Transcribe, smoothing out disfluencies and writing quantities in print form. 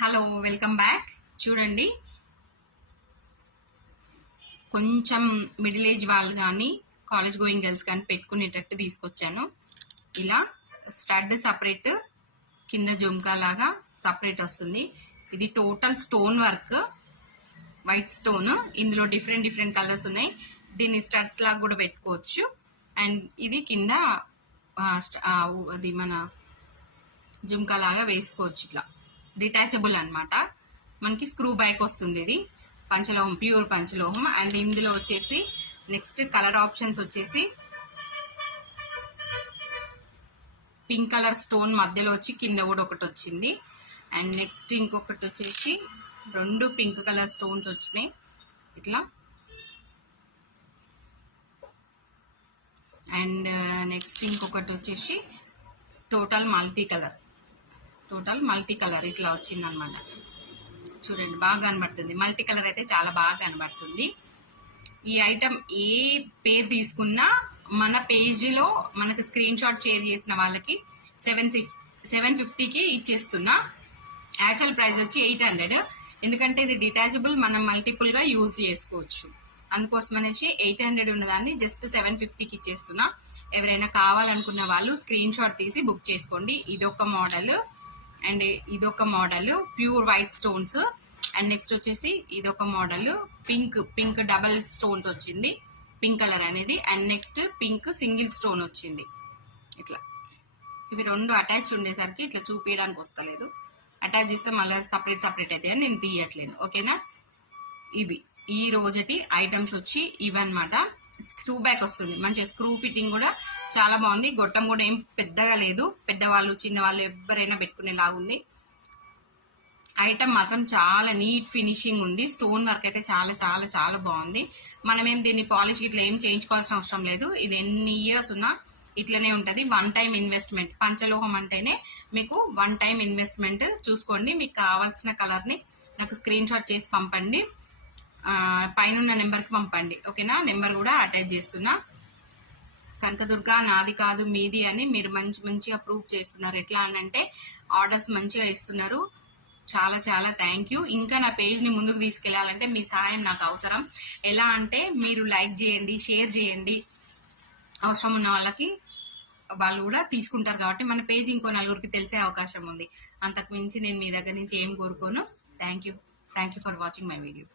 Hello, welcome back. చూడండి, కొంచెం middle age వాళ్ళు కానీ కాలేజ్ గోయింగ్ గర్ల్స్ కానీ పెట్టుకునేటట్టు తీసుకొచ్చాను. ఇలా స్టడ్ సపరేట్, కింద జుమ్కా లాగా సపరేట్ వస్తుంది. ఇది total stone work, white stone. ఇందులో డిఫరెంట్ డిఫరెంట్ కలర్స్ ఉన్నాయి. దీన్ని స్టడ్స్ లాగా కూడా పెట్టుకోవచ్చు. అండ్ ఇది కింద అది మన జుమ్కా లాగా వేసుకోవచ్చు. ఇట్లా డిటాచబుల్ అన్నమాట. మనకి స్క్రూ బ్యాక్ వస్తుంది. ఇది పంచలోహం, ప్యూర్ పంచలోహం. అండ్ ఇందులో వచ్చేసి నెక్స్ట్ కలర్ ఆప్షన్స్ వచ్చేసి పింక్ కలర్ స్టోన్ మధ్యలో వచ్చి కింద కూడా ఒకటి వచ్చింది. అండ్ నెక్స్ట్ ఇంకొకటి వచ్చేసి 2 పింక్ కలర్ స్టోన్స్ వచ్చినాయి ఇట్లా. అండ్ నెక్స్ట్ ఇంకొకటి వచ్చేసి టోటల్ మల్టీ కలర్ ఇట్లా వచ్చింది అనమాట. చూడండి, బాగా కనబడుతుంది. మల్టీ కలర్ అయితే చాలా బాగా కనబడుతుంది. ఈ ఐటమ్ ఏ పేరు తీసుకున్నా మన పేజీలో మనకు స్క్రీన్ షాట్ షేర్ చేసిన వాళ్ళకి 750కి ఇచ్చేస్తున్నా. యాక్చువల్ ప్రైస్ వచ్చి 800. ఎందుకంటే ఇది డిటాచబుల్, మనం మల్టిపుల్గా యూజ్ చేసుకోవచ్చు. అందుకోసం అనేసి 800 ఉన్నదాన్ని జస్ట్ 750కి ఇచ్చేస్తున్నా. ఎవరైనా కావాలనుకున్న వాళ్ళు స్క్రీన్ షాట్ తీసి బుక్ చేసుకోండి. ఇదొక మోడల్ అండ్ ఇదొక model pure white stones. And next వచ్చేసి ఇదొక మోడల్ పింక్ డబల్ స్టోన్స్ వచ్చింది, పింక్ కలర్ అనేది. And next pink single stone వచ్చింది ఇట్లా. ఇవి 2 అటాచ్ ఉండేసరికి ఇట్లా చూపించడానికి వస్తలేదు. అటాచ్ చేస్తే మళ్ళీ సపరేట్ అయితే అని నేను తీయట్లేదు. ఓకేనా? ఇవి ఈ రోజటి ఐటమ్స్ వచ్చి ఇవన్నమాట. స్క్రూ బ్యాక్ వస్తుంది, మంచిగా స్క్రూ ఫిట్టింగ్ కూడా చాలా బాగుంది. గొట్టం కూడా ఏం పెద్దగా లేదు. పెద్దవాళ్ళు చిన్నవాళ్ళు ఎవరైనా పెట్టుకునేలాగుంది. ఐటమ్ మాత్రం చాలా నీట్ ఫినిషింగ్ ఉంది. స్టోన్ వర్క్ అయితే చాలా చాలా చాలా బాగుంది. మనమేం దీన్ని పాలిష్ ఇట్లా ఏం చేయించుకోవాల్సిన అవసరం లేదు. ఇది ఎన్ని ఇయర్స్ ఉన్నా ఇట్లనే ఉంటుంది. 1 టైం ఇన్వెస్ట్మెంట్. పంచలోహం అంటేనే మీకు 1 టైం ఇన్వెస్ట్మెంట్. చూసుకోండి, మీకు కావాల్సిన కలర్ని నాకు స్క్రీన్ షాట్ చేసి పంపండి. పైన నెంబర్కి పంపండి. ఓకేనా? నెంబర్ కూడా అటాచ్ చేస్తున్నా. కనకదుర్గ నాది కాదు మీది అని మీరు మంచిగా ప్రూవ్ చేస్తున్నారు. ఎట్లా అని అంటే ఆర్డర్స్ మంచిగా ఇస్తున్నారు. చాలా చాలా థ్యాంక్ యూ. ఇంకా నా పేజ్ని ముందుకు తీసుకెళ్లాలంటే మీ సాయం నాకు అవసరం. ఎలా అంటే మీరు లైక్ చేయండి, షేర్ చేయండి. అవసరం ఉన్న వాళ్ళకి వాళ్ళు కూడా తీసుకుంటారు కాబట్టి మన పేజ్ ఇంకో నలుగురికి తెలిసే అవకాశం ఉంది. అంతకు మించి నేను మీ దగ్గర నుంచి ఏం కోరుకోను. Thank you for watching my video.